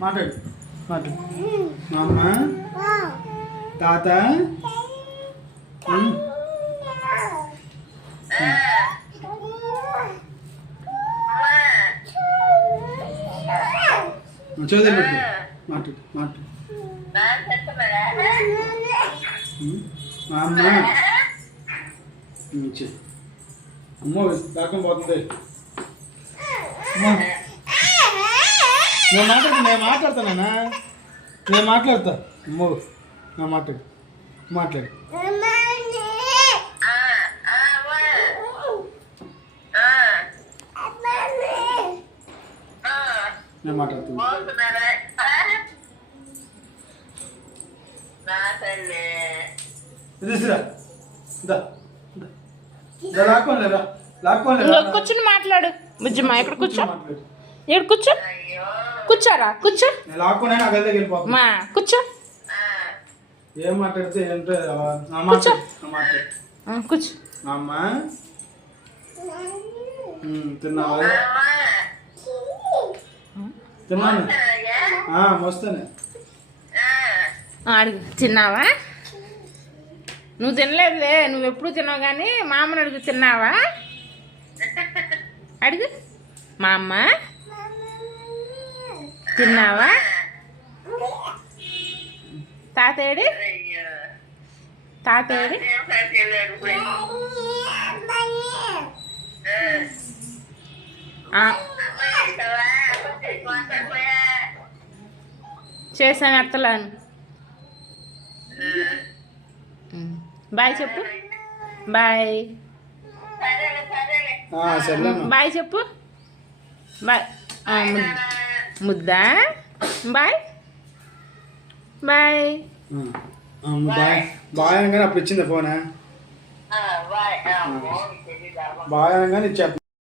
మాట్లాడు మాట్లాడు. నాన్న తాత చదువు పెట్టు. మాట్లాడు మాట్లాడు. నాన్న ఇచ్చే. అమ్మో దాకం పోతుంది. నేను మాట్లాడతానా? నేను మాట్లాడతా. అమ్మో నా మాట్లాడు మాట్లాడు. నేను మాట్లాడుతున్నా. లాక్కోలేరా లాక్కోలేరా. కూర్చుని మాట్లాడు బుజ్జమ్మ. ఇక్కడ కూర్చో. ఇక్కడ కూర్చో. కూర్చోరా కూర్చో. లాక్కోనే నా గదిలోకి వెళ్ళిపోతున్నా. మా కూర్చో. ఏం మాట్లాడితే ఏంటో కూర్చో. మాట్లాడు. కూర్చో. అమ్మ తిన్నావా? తిన్నాను వస్తానే. అడుగు. తిన్నావా? నువ్వు తినలేదులే. నువ్వు ఎప్పుడు తిన్నావు కానీ మా అమ్మని అడుగు. తిన్నావా అడుగు. మా అమ్మ తిన్నావా? తాతేడి తాతేడి. చేశాను ఎత్తలాను. బాయ్ చెప్పు. బాయ్ బాయ్ చెప్పు. బాయ్ ముద్దా. బాయ్ బాయ్ బాయ్ బాయ్ అనగానే అప్పుడు ఇచ్చింది ఫోన్. బాయ్ అనగానే ఇచ్చేస్తున్నా.